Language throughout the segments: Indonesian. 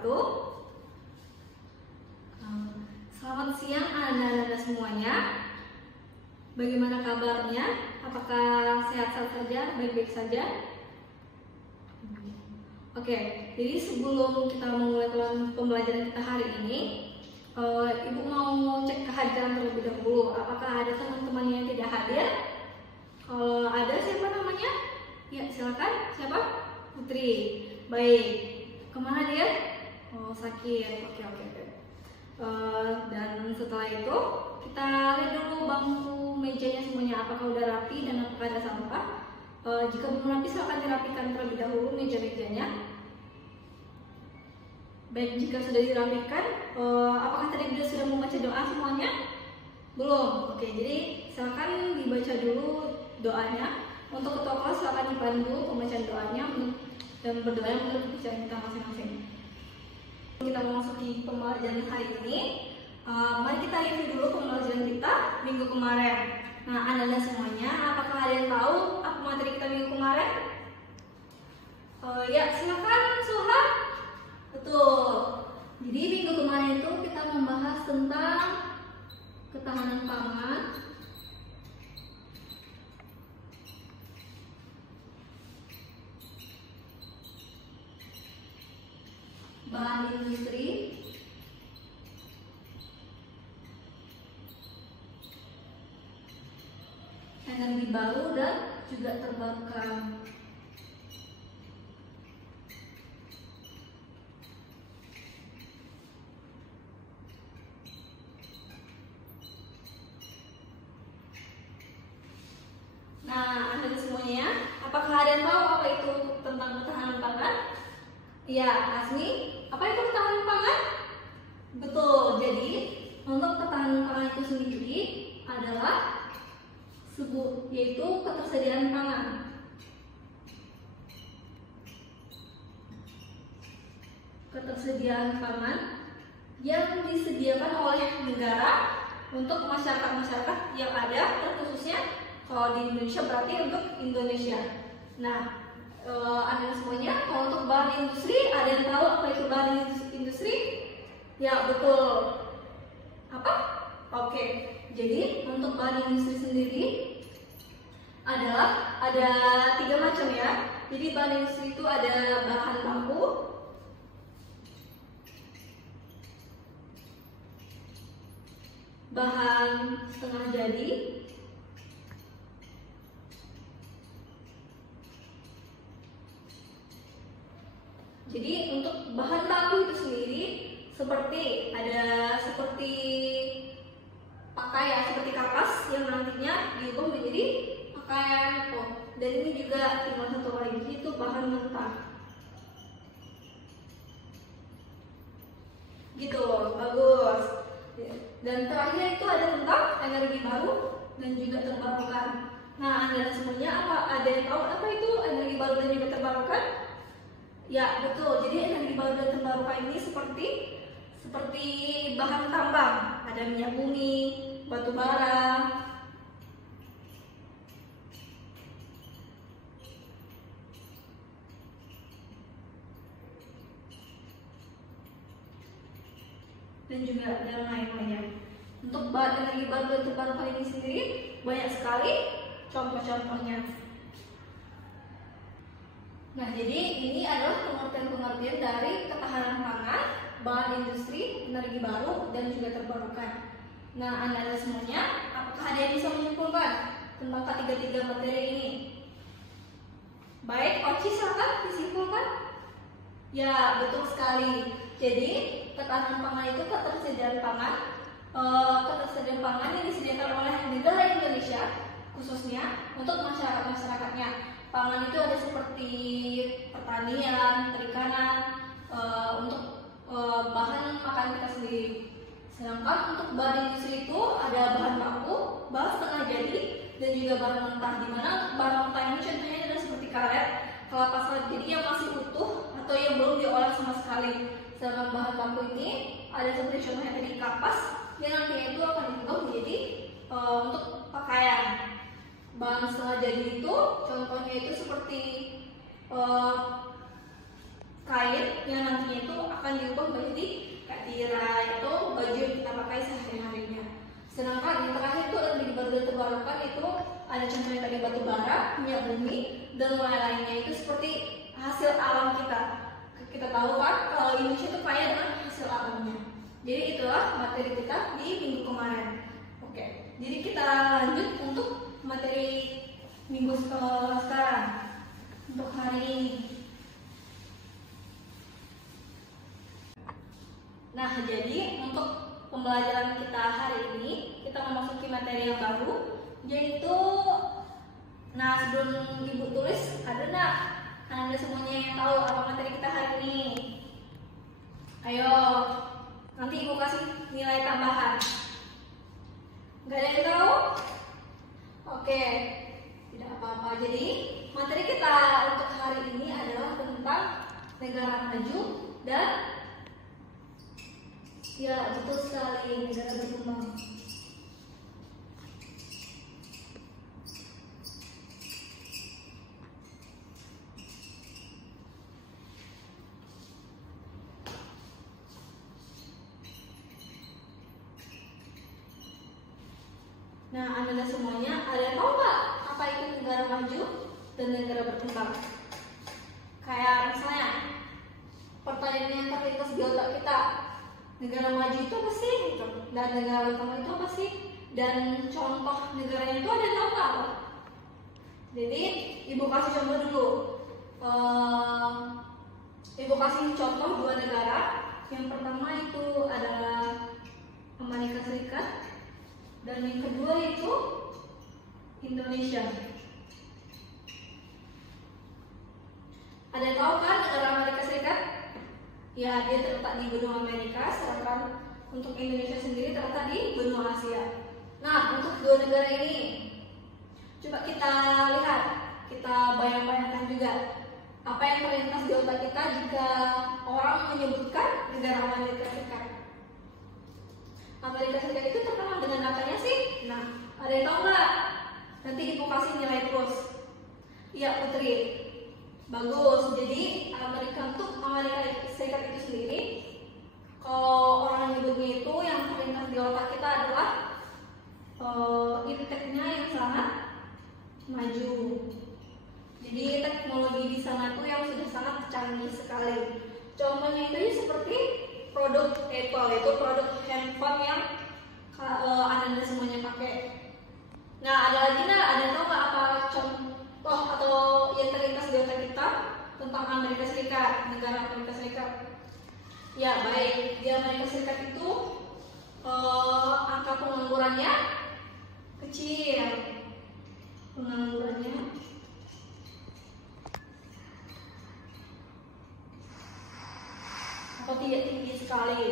wabarakatuh. Selamat siang anak-anak semuanya. Bagaimana kabarnya? Apakah sehat-sehat saja, baik-baik saja? Oke, jadi sebelum kita memulai pembelajaran kita hari ini, Ibu mau cek kehadiran terlebih dahulu. Apakah ada teman-teman yang tidak hadir? Kalau ada, siapa namanya? Ya, silakan. Siapa? Putri. Baik. Kemana dia? Oh, sakit. Oke. Dan setelah itu kita lihat dulu bangku mejanya semuanya, apakah udah rapi dan apakah ada sampah. Jika belum rapi, silakan dirapikan terlebih dahulu meja-mejanya. Baik, jika sudah dirapikan, apakah tadi sudah membaca doa semuanya? Belum. Oke, jadi silakan dibaca dulu doanya. Untuk ketua kelas silakan dipandu pembacaan doanya dan berdoa menurut kebijakan kita masing-masing. Kita memasuki pembelajaran hari ini. Mari kita review dulu pembelajaran kita minggu kemarin. Nah, anak-anak semuanya, apakah ada yang tahu apa materi kita minggu kemarin? Ya, silakan Suha. Betul. Jadi minggu kemarin itu kita membahas tentang ketahanan pangan, bahan industri, energi baru dan juga terbarukan. Nah, Anda semuanya, apakah ada yang tahu apa itu tentang ketahanan pangan? Ya, Asmi, apa itu ketahanan pangan? Betul, jadi untuk ketahanan pangan itu sendiri adalah yaitu ketersediaan pangan. Ketersediaan pangan yang disediakan oleh negara untuk masyarakat-masyarakat yang ada, khususnya kalau di Indonesia berarti untuk Indonesia. Nah, ada semuanya. Kalau untuk bahan industri, ada yang tahu apa itu bahan industri? Ya, betul. Apa? Oke. Jadi untuk bahan industri sendiri adalah ada 3 macam ya. Jadi bahan industri itu ada bahan baku, bahan setengah jadi, jadi untuk bahan baku itu sendiri seperti pakaian, seperti kapas yang nantinya diubah menjadi pakaian. Dan ini juga tinggal satu lagi, itu bahan mentah. Gitu, bagus. Dan terakhir itu ada tentang energi baru dan juga terbarukan. Nah, Anda semuanya ada yang tahu apa itu energi baru dan juga terbarukan? Ya, betul. Jadi energi baru dan terbarukan ini seperti bahan tambang, ada minyak bumi, batu bara, dan juga yang lain-lainnya. Untuk bahan energi baru dan terbarukan ini sendiri banyak sekali contoh-contohnya. Nah, jadi ini adalah pengertian-pengertian dari ketahanan pangan, bahan industri, energi baru, dan juga terbarukan. Nah, Anda semuanya, apakah ada yang bisa menyimpulkan tentang ketiga-tiga materi ini? Baik, Oci, silakan disimpulkan. Ya, betul sekali. Jadi, ketahanan pangan itu ketersediaan pangan. Ketersediaan pangan yang disediakan oleh negara Indonesia, khususnya untuk masyarakat-masyarakatnya. Pangan itu ada seperti pertanian, perikanan, untuk bahan makan kita sendiri. Sedangkan untuk bahan industri itu ada bahan baku, bahan setengah jadi, dan juga bahan mentah. Di mana bahan mentah ini contohnya adalah seperti karet, kelapa sawit jadi yang masih utuh atau yang belum diolah sama sekali. Sedangkan bahan baku ini ada seperti contohnya tadi kapas, yang nantinya itu akan diubah menjadi untuk pakaian. Bahan setengah jadi itu contohnya itu seperti kain yang nantinya itu akan diubah menjadi kayak tirai atau baju yang kita pakai sehari-harinya. Sedangkan yang terakhir itu energi baru dan terbarukan itu ada contohnya tadi batu bara, minyak bumi, dan lain-lainnya itu seperti hasil alam kita. Kita tahu kan kalau Indonesia itu kaya dengan hasil alamnya. Jadi itulah materi kita di minggu kemarin. Oke, jadi kita lanjut untuk materi minggu sekarang untuk hari ini. Nah, jadi untuk pembelajaran kita hari ini kita memasuki materi yang baru, yaitu sebelum ibu tulis ada nggak anda semuanya yang tahu apa materi kita hari ini? Ayo, nanti ibu kasih nilai tambahan. Nggak ada yang tahu? Oke, tidak apa-apa. Jadi materi kita untuk hari ini adalah tentang negara maju dan ya betul sekali negara berkembang. Nah, anda semuanya ada yang tahu nggak apa itu negara maju dan negara berkembang? Kayak misalnya pertanyaan yang terlintas di otak kita, negara maju itu apa sih? Gitu. Dan negara berkembang itu apa sih? Dan contoh negaranya itu ada yang tahu nggak apa? Jadi ibu kasih contoh dulu. Ibu kasih contoh dua negara. Yang pertama itu adalah Amerika Serikat. Dan yang kedua itu Indonesia. Ada yang tahu kan negara Amerika Serikat? Ya, dia terletak di benua Amerika, sedangkan untuk Indonesia sendiri terletak di benua Asia. Nah, untuk dua negara ini, coba kita lihat, kita bayang-bayangkan juga apa yang terlintas di otak kita jika orang menyebutkan negara Amerika Serikat. Amerika Serikat itu terkenal dengan apanya sih? Nah, ada yang tahu nggak? Nanti ibu kasih nilai plus. Iya, Putri. Bagus. Jadi Amerika Serikat itu sendiri, kalau orang nyebutnya itu yang terlintas di otak kita adalah ipteknya yang sangat maju. Jadi teknologi di sana tuh yang sudah sangat canggih sekali. Contohnya itu seperti produk Apple, itu produk handphone yang anda semuanya pakai. Nah, ada lagi nggak? Ada yang tahu nggak apa contoh atau yang terlintas di otak kita tentang Amerika Serikat, negara Amerika Serikat? Ya, baik. Di Amerika Serikat itu angka penganggurannya kecil. Penganggurannya atau tidak tinggi sekali.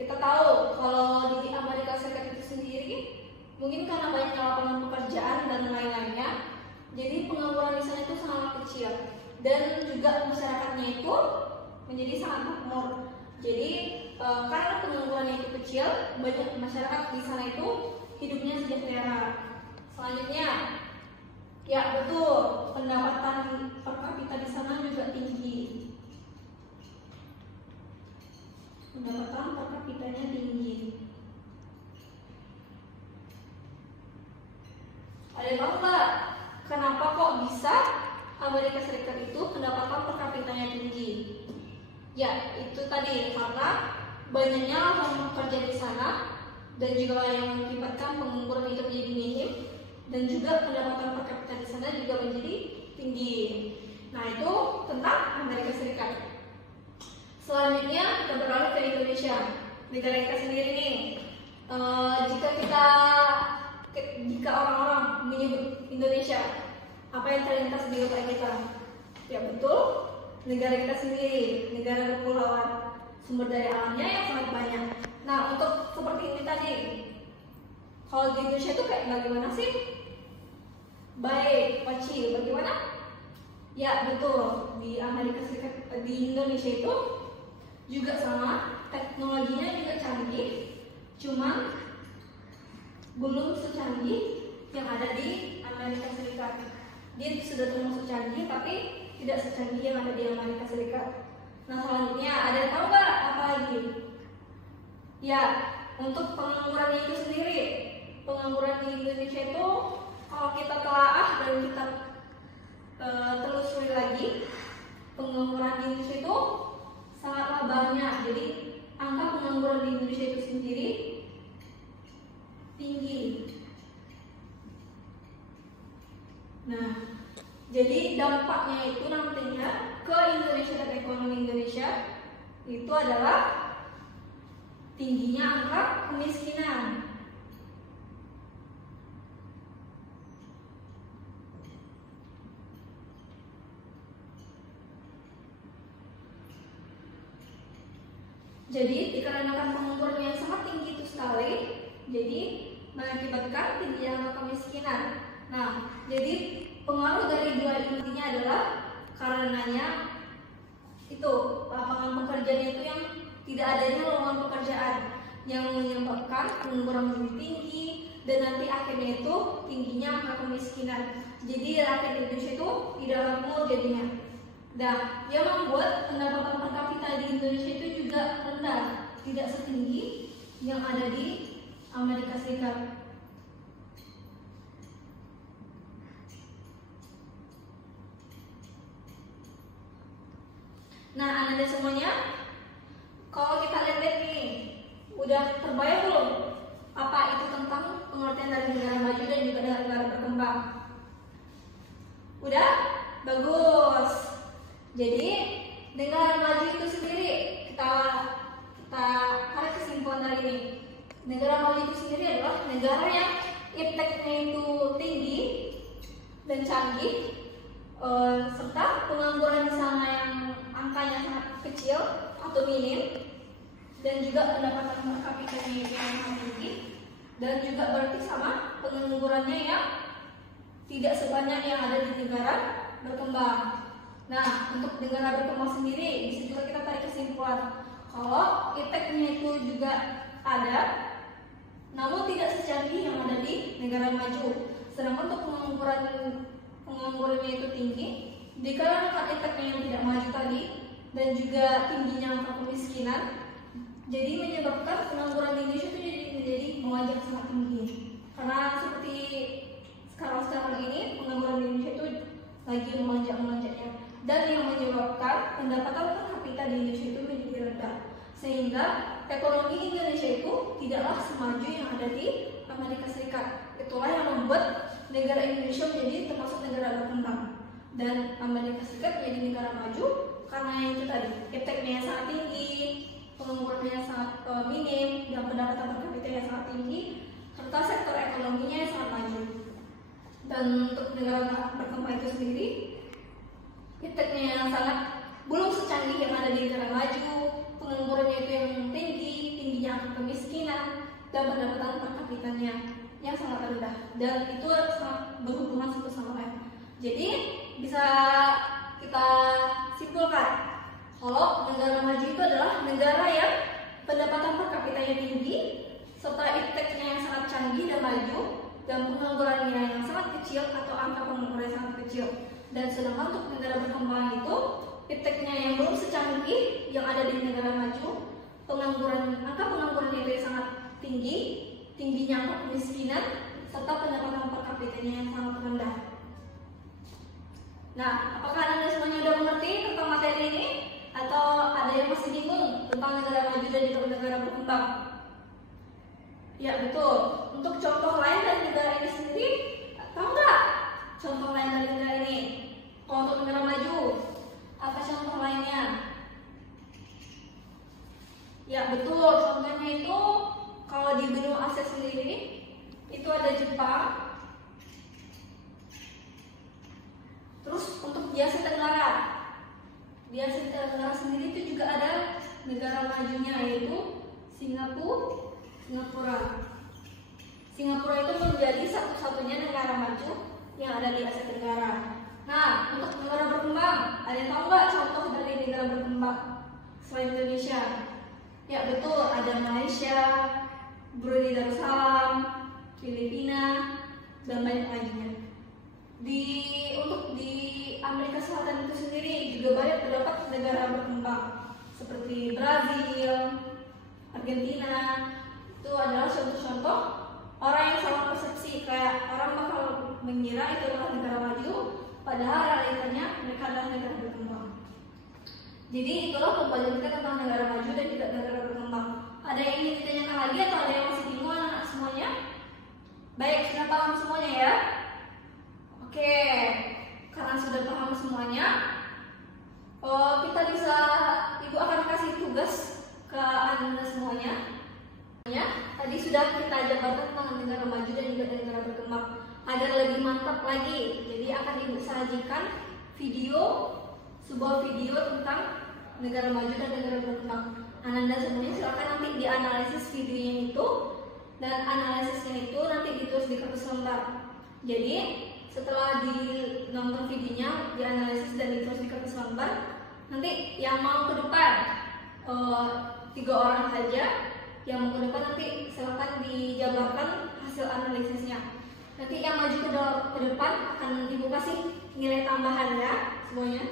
Kita tahu kalau di Amerika Serikat itu sendiri mungkin karena banyaknya lapangan pekerjaan dan lain-lainnya, jadi pengangguran di sana itu sangat kecil dan juga masyarakatnya itu menjadi sangat makmur. Jadi karena penganggurannya itu kecil, banyak masyarakat di sana itu hidupnya sejahtera. Selanjutnya, ya betul, pendapatan per kapita di sana juga tinggi. Pendapatan per kapitanya tinggi. Ada yang tahu nggak kenapa kok bisa Amerika Serikat itu pendapatan per kapitanya tinggi? Ya, itu tadi karena banyaknya lapangan pekerja di sana dan juga yang mengakibatkan pengangguran itu menjadi minim dan juga pendapatan per kapita di sana juga menjadi tinggi. Nah, itu tentang Amerika Serikat. Selanjutnya kita beralih ke Indonesia, negara kita sendiri nih. Jika orang-orang menyebut Indonesia, apa yang terlintas di otak kita? Ya betul, negara kita sendiri, negara kepulauan, sumber daya alamnya yang sangat banyak. Nah, untuk seperti ini tadi, kalau di Indonesia itu kayak bagaimana sih? Baik, Paci, bagaimana? Ya betul, di Amerika Serikat, di Indonesia itu juga sama, teknologinya juga canggih, cuma belum secanggih yang ada di Amerika Serikat. Dia sudah termasuk canggih, tapi tidak secanggih yang ada di Amerika Serikat. Nah, selanjutnya ada yang tahu nggak apa lagi? Ya, untuk pengangguran itu sendiri, pengangguran di Indonesia itu kalau kita telaah dan kita telusuri lagi, pengangguran di Indonesia itu sangatlah banyak. Jadi angka pengangguran di Indonesia itu sendiri tinggi. Nah, jadi dampaknya itu nantinya ke Indonesia dan ekonomi Indonesia itu adalah tingginya angka kemiskinan. Jadi dikarenakan pengangguran yang sangat tinggi itu sekali, jadi mengakibatkan tingginya angka kemiskinan. Nah, jadi pengaruh dari dua intinya adalah karenanya itu lapangan pekerjaan itu yang tidak adanya lowongan pekerjaan yang menyebabkan pengangguran lebih tinggi dan nanti akhirnya itu tingginya angka kemiskinan. Jadi rakyat Indonesia itu tidak makmur jadinya. Nah, yang membuat pendapatan per kapita di Indonesia itu juga rendah, tidak setinggi yang ada di Amerika Serikat. Nah, Anda semuanya, kalau kita lihat nih, udah terbayang belum apa itu tentang pengertian dari negara maju dan juga negara berkembang? Udah? Bagus. Jadi, negara maju itu sendiri kita tarik kesimpulan dari ini. Negara maju itu sendiri adalah negara yang ipteknya itu tinggi dan canggih, serta pengangguran di sana yang angkanya sangat kecil atau minim, dan juga pendapatan per kapitanya yang sangat tinggi, dan juga berarti sama penganggurannya yang tidak sebanyak yang ada di negara berkembang. Nah, untuk negara berkembang sendiri bisa juga kita tarik kesimpulan kalau ipteknya itu juga ada, namun tidak secanggih yang ada di negara maju. Sedangkan untuk penganggurannya itu tinggi, dikarenakan ipteknya yang tidak maju tadi dan juga tingginya angka kemiskinan, jadi menyebabkan pengangguran di Indonesia itu menjadi melonjak sangat tinggi. Karena seperti sekarang ini pengangguran di Indonesia itu lagi melonjaknya, dan yang menyebabkan pendapatan per kapita di Indonesia itu menjadi rendah, sehingga ekonomi Indonesia itu tidaklah semaju yang ada di Amerika Serikat. Itulah yang membuat negara Indonesia menjadi termasuk negara berkembang dan Amerika Serikat menjadi negara maju karena itu tadi ipteknya yang sangat tinggi, penganggurannya yang sangat minim, dan pendapatan per kapita yang sangat tinggi, serta sektor ekonominya yang sangat maju. Dan untuk negara berkembang itu sendiri, ipteknya yang sangat belum secanggih yang ada di negara maju, penganggurannya itu yang tinggi, tingginya angka kemiskinan, dan pendapatan per kapitanya yang sangat rendah, dan itu sangat berhubungan satu sama lain. Jadi bisa kita simpulkan kalau negara maju itu adalah negara yang pendapatan per kapitanya tinggi, serta ipteknya yang sangat canggih dan maju, dan penganggurannya yang sangat kecil atau angka pengangguran yang sangat kecil. Dan sedangkan untuk negara berkembang itu ipteknya yang belum secanggih yang ada di negara maju, angka penganggurannya itu yang sangat tinggi, tingginya angka kemiskinan, serta pendapatan per kapitanya yang sangat rendah. Nah, apakah Anda semuanya sudah mengerti tentang materi ini? Atau ada yang masih bingung tentang negara maju dan juga negara berkembang? Ya, betul. Untuk contoh lain dari negara ini sendiri, tahu nggak contoh lain dari negara ini? Kalau untuk negara maju, apa contoh lainnya? Ya, betul. Contohnya itu kalau di benua Asia sendiri, itu ada Jepang. Terus untuk di Asia Tenggara, sendiri itu juga ada negara majunya, yaitu Singapura. Singapura itu menjadi satu-satunya negara maju yang ada di Asia Tenggara. Nah, untuk negara berkembang, ada yang tahu nggak contoh dari negara berkembang selain Indonesia? Ya, betul, ada Malaysia, Brunei Darussalam, Filipina, dan banyak lainnya. Untuk di Amerika Selatan itu sendiri juga banyak terdapat negara berkembang seperti Brazil, Argentina. Itu adalah contoh-contoh orang yang salah persepsi, kayak orang bakal mengira itu adalah negara maju, padahal realitanya mereka adalah negara berkembang. Jadi itulah pembelajaran kita tentang negara maju dan juga negara berkembang. Ada yang ingin ditanyakan lagi atau ada yang masih bingung anak-anak semuanya? Baik, sudah paham semuanya ya? Oke, karena sudah paham semuanya, kita bisa, Ibu akan kasih tugas ke Anda semuanya. Tadi sudah kita jabarkan tentang negara maju dan juga negara berkembang. Agar lebih mantap lagi, jadi akan Ibu sajikan sebuah video tentang negara maju dan negara berkembang. Anda semuanya silakan nanti dianalisis videonya itu, dan analisisnya itu nanti ditulis di kertas lembar. Jadi setelah nonton videonya, dianalisis dan ditulis di kertas lembar, nanti yang mau ke depan 3 orang saja yang mau ke depan, nanti silakan dijabarkan hasil analisisnya. Nanti yang maju ke depan akan Ibu kasih nilai tambahan ya semuanya.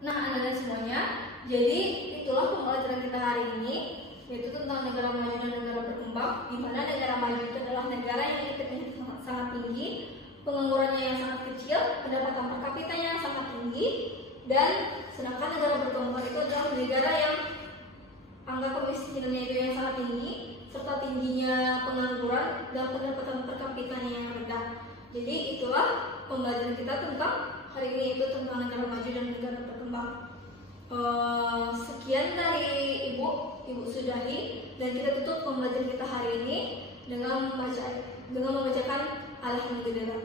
Nah, anak-anak semuanya, jadi itulah pembelajaran kita hari ini, yaitu tentang negara maju dan negara berkembang, di mana negara maju itu adalah negara yang IPK-nya sangat tinggi, penganggurannya yang sangat kecil, pendapatan per kapitanya yang sangat tinggi, dan sedangkan negara berkembang itu adalah negara yang angka kemiskinannya itu yang sangat tinggi, serta tingginya pengangguran dan pendapatan per kapitanya yang rendah. Jadi itulah pembelajaran kita tentang hari ini, itu tentang negara maju dan negara berkembang. Sekian dari Ibu sudahi, dan kita tutup pembelajaran kita hari ini dengan membacakan Alhamdulillah.